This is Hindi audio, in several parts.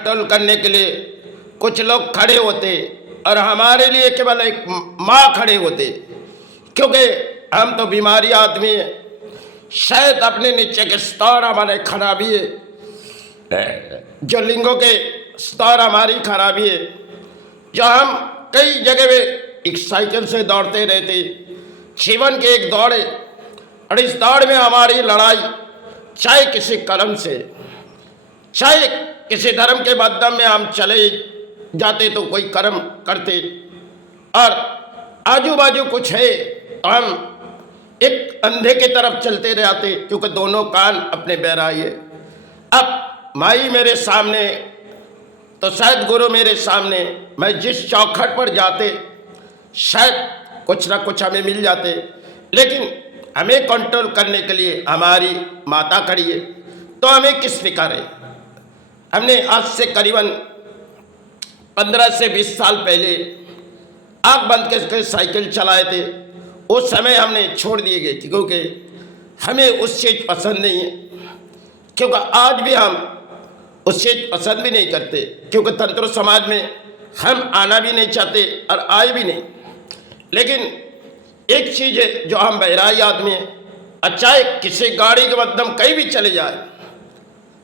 कंट्रोल करने के लिए कुछ लोग खड़े होते और हमारे लिए केवल एक माँ खड़े होते, क्योंकि हम तो बीमारी आदमी हैं। शायद अपने नीचे के स्तर हमारे खराबी है, जो लिंगों के स्तर हमारी खराबी है, जो हम कई जगह पे एक साइकिल से दौड़ते रहते। जीवन की एक दौड़ है और इस दौड़ में हमारी लड़ाई चाहे किसी कर्म से, चाहे किसी धर्म के माध्यम में हम चले जाते तो कोई कर्म करते और आजू बाजू कुछ है तो हम एक अंधे की तरफ चलते रहते, क्योंकि दोनों कान अपने बहराए। अब माई मेरे सामने तो शायद गुरु मेरे सामने, मैं जिस चौखट पर जाते शायद कुछ ना कुछ हमें मिल जाते, लेकिन हमें कंट्रोल करने के लिए हमारी माता खड़ी है। तो हमें किस फिक्र है? हमने आज से करीबन 15 से 20 साल पहले आँख बंद करके साइकिल चलाए थे। उस समय हमने छोड़ दिए गए क्योंकि हमें उस चीज़ पसंद नहीं है, क्योंकि आज भी हम उस चीज़ पसंद भी नहीं करते, क्योंकि तंत्र समाज में हम आना भी नहीं चाहते और आए भी नहीं। लेकिन एक चीज़ है, जो हम बहराई आदमी हैं, अच्छा किसी गाड़ी के माध्यम कहीं भी चले जाए,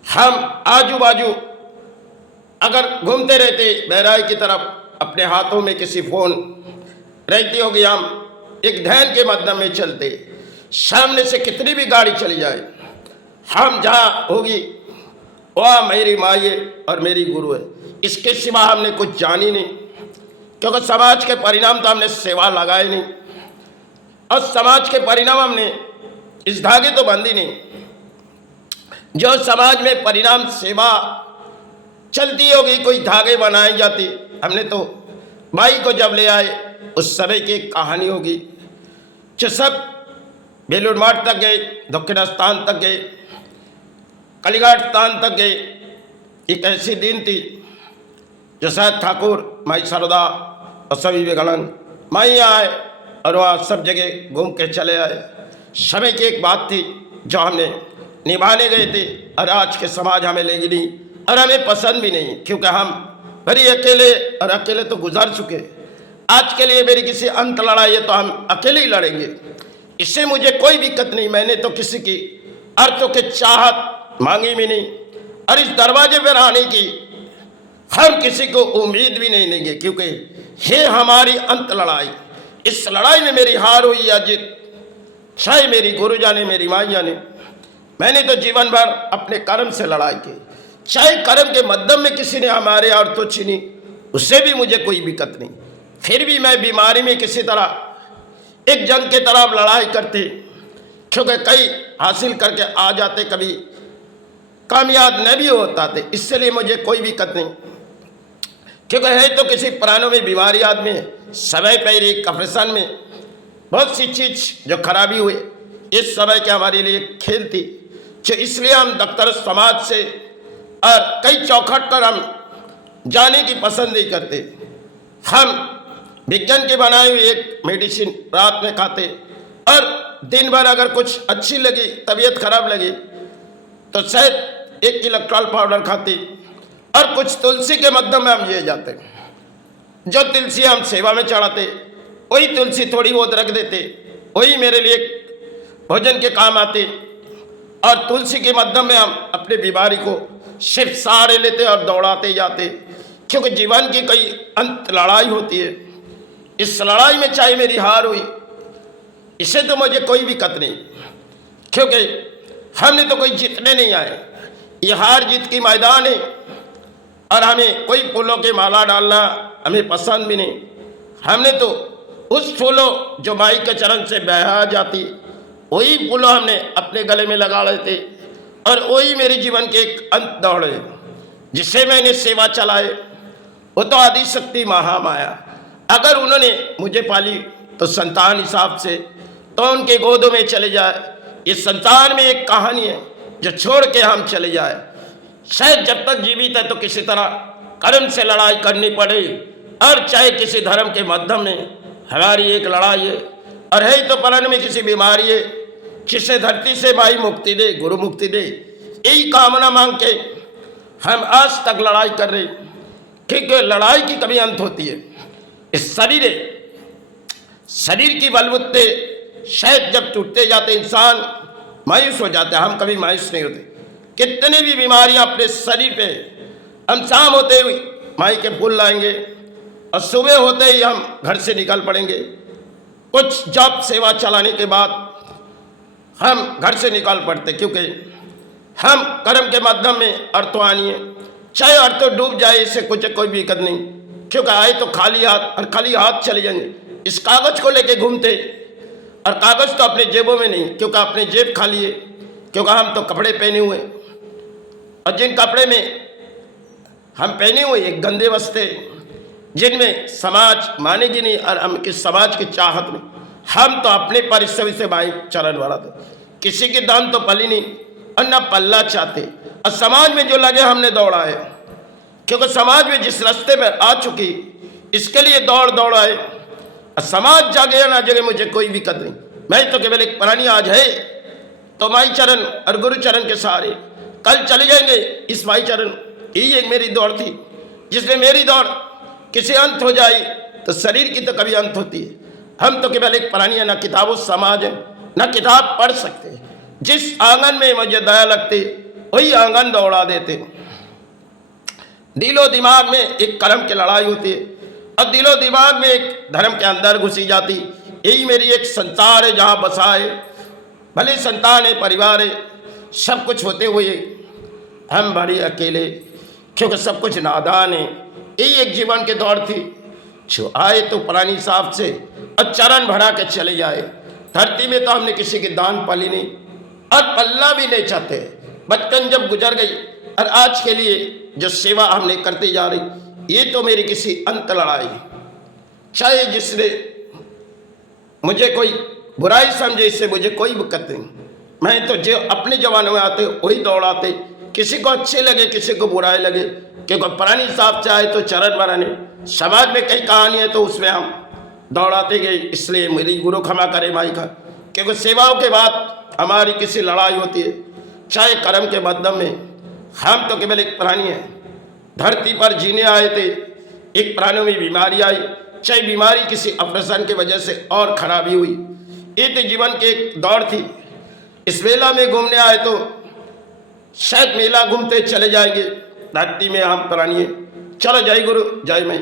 हम आजू बाजू अगर घूमते रहते बहराई की तरफ, अपने हाथों में किसी फ़ोन रहती होगी, हम एक ध्यान के माध्यम में चलते, सामने से कितनी भी गाड़ी चली जाए, हम जहाँ होगी वह मेरी माँ है और मेरी गुरु है। इसके सिवा हमने कुछ जानी नहीं, क्योंकि समाज के परिणाम तो हमने सेवा लगाए नहीं और समाज के परिणाम हमने इस धागे तो बंधी नहीं। जो समाज में परिणाम सेवा चलती होगी, कोई धागे बनाई जाती, हमने तो माई को जब ले आए उस समय की कहानी होगी, जो सब बेलूर मठ तक गए, दक्षिण स्थान तक गए, कालीघाट स्थान तक गए। एक ऐसी दिन थी जो शायद ठाकुर माई शारदा और स्वामी विवेकानंद माई आए और वहाँ सब जगह घूम के चले आए। समय की एक बात थी जो हमने निभाने गए थे और आज के समाज हमें लेगी नहीं और हमें पसंद भी नहीं, क्योंकि हम भरी अकेले और अकेले तो गुजार चुके। आज के लिए मेरी किसी अंत लड़ाई है तो हम अकेले ही लड़ेंगे, इससे मुझे कोई दिक्कत नहीं। मैंने तो किसी की अर्थों के चाहत मांगी भी नहीं और इस दरवाजे पर आने की हम किसी को उम्मीद भी नहीं देंगे, क्योंकि ये हमारी अंत लड़ाई। इस लड़ाई में मेरी हार हुई या जीत, चाहे मेरी गुरु जाने मेरी माँ जाने, मैंने तो जीवन भर अपने कर्म से लड़ाई की। चाहे कर्म के मध्यम में किसी ने हमारे अर्थों छीनी, उससे भी मुझे कोई दिक्कत नहीं। फिर भी मैं बीमारी में किसी तरह एक जंग के तरफ लड़ाई करती, क्योंकि कई हासिल करके आ जाते, कभी कामयाब न भी होता थे, इसलिए मुझे कोई दिक्कत नहीं। क्योंकि है तो किसी प्राणों में बीमारी आदमी है, समय पर एक ऑपरेशन में बहुत सी चीज जो खराबी हुई, इस समय के हमारे लिए खेल थी, जो इसलिए हम डॉक्टर समाज से और कई चौखट पर हम जाने की पसंद नहीं करते। हम विज्ञान के बनाए हुए एक मेडिसिन रात में खाते और दिन भर अगर कुछ अच्छी लगी, तबीयत खराब लगी तो शायद 1 इलेक्ट्रॉल पाउडर खाते और कुछ तुलसी के मध्यम में हम ये जाते। जो तुलसी हम सेवा में चढ़ाते, वही तुलसी थोड़ी बहुत रख देते, वही मेरे लिए भोजन के काम आते और तुलसी के मध्यम में हम अपने बीमारी को सिर्फ सहारे लेते और दौड़ाते जाते, क्योंकि जीवन की कई अंत लड़ाई होती है। इस लड़ाई में चाहे मेरी हार हुई, इससे तो मुझे कोई दिक्कत नहीं, क्योंकि हमने तो कोई जीतने नहीं आए। ये हार जीत की मैदान है और हमें कोई फूलों की माला डालना हमें पसंद भी नहीं। हमने तो उस फूलों जो माई के चरण से बहा जाती, वही फूलों हमने अपने गले में लगा लेते और वही मेरे जीवन के एक अंत दौड़ है, जिससे मैंने सेवा चलाए। वो तो आदि शक्ति महामाया, अगर उन्होंने मुझे पाली तो संतान हिसाब से तो उनके गोदों में चले जाए। इस संतान में एक कहानी है जो छोड़ के हम चले जाए। शायद जब तक जीवित है तो किसी तरह कर्म से लड़ाई करनी पड़े, और चाहे किसी धर्म के माध्यम में हमारी एक लड़ाई है, और है तो पलन में किसी बीमारी है, जिसे धरती से माई मुक्ति दे, गुरु मुक्ति दे, यही कामना मांग के हम आज तक लड़ाई कर रहे, क्योंकि लड़ाई की कभी अंत होती है। इस शरीर की बलबूते शायद जब टूटते जाते इंसान मायूस हो जाता है। हम कभी मायूस नहीं होते। कितनी भी बीमारियां अपने शरीर पे, हम शाम होते हुए माई के फूल लाएंगे और सुबह होते ही हम घर से निकल पड़ेंगे। कुछ जॉब सेवा चलाने के बाद हम घर से निकाल पड़ते, क्योंकि हम कर्म के माध्यम में अर्थवानी है। चाहे अर्थ डूब जाए, इससे कुछ कोई दिक्कत नहीं, क्योंकि आए तो खाली हाथ और खाली हाथ चले जाएंगे। इस कागज को लेके घूमते, और कागज तो अपने जेबों में नहीं, क्योंकि अपने जेब खाली है, क्योंकि हम तो कपड़े पहने हुए, और जिन कपड़े में हम पहने हुए एक गंदे वस्त्र, जिनमें समाज मानेगी नहीं, और हम किस समाज की चाहत में हम तो अपने परिश्रम से भाई चरण वाला थे। किसी की दान तो पली नहीं और न पल्ला चाहते, और समाज में जो लगे हमने दौड़ा है, क्योंकि समाज में जिस रास्ते में आ चुकी इसके लिए दौड़ आए। और समाज जागे या ना जागे मुझे कोई दिक्कत नहीं, मैं तो केवल एक प्राणी आज है तो माई चरण और गुरु चरण के सहारे कल चले जाएंगे। इस माई चरण यही एक मेरी दौड़ थी, जिसमें मेरी दौड़ किसी अंत हो जाए तो शरीर की तो कभी अंत होती है। हम तो केवल एक प्राणी है, ना किताबों समाज है, ना किताब पढ़ सकते। जिस आंगन में मुझे दया लगती वही आंगन दौड़ा देते। दिलो दिमाग में एक कर्म की लड़ाई होती है, और दिलो दिमाग में एक धर्म के अंदर घुसी जाती। यही मेरी एक संसार है जहाँ बसा है, भले संतान है, परिवार है, सब कुछ होते हुए हम बड़े अकेले, क्योंकि सब कुछ नादान है। यही एक जीवन की दौड़ थी, जो आए तो पुरानी साहब से और चरण भरा के चले जाए। धरती में तो हमने किसी की दान पाली नहीं और पलना भी नहीं चाहते। बचपन जब गुजर गई और आज के लिए जो सेवा हमने करते जा रही, ये तो मेरी किसी अंत लड़ाई। चाहे जिसने मुझे कोई बुराई समझे, इससे मुझे कोई दिक्कत नहीं। मैं तो जो अपने जवानों में आते वही दौड़ाते, किसी को अच्छे लगे किसी को बुराई लगे, क्योंकि पुरानी साहब चाहे तो चरण भरा नहीं। समाज में कई कहानी है तो उसमें हम दौड़ाते गए। इसलिए मेरी गुरु क्षमा करे माई का, क्योंकि सेवाओं के बाद हमारी किसी लड़ाई होती है, चाहे कर्म के माध्यम में। हम तो केवल एक प्राणी है, धरती पर जीने आए थे। एक प्राणियों में बीमारी आई, चाहे बीमारी किसी ऑपरेशन की वजह से और खराबी हुई, ये तो जीवन की एक दौड़ थी। इस मेला में घूमने आए तो शायद मेला घूमते चले जाएंगे, धरती में हम प्राणी है। चलो जय गुरु जय मैं।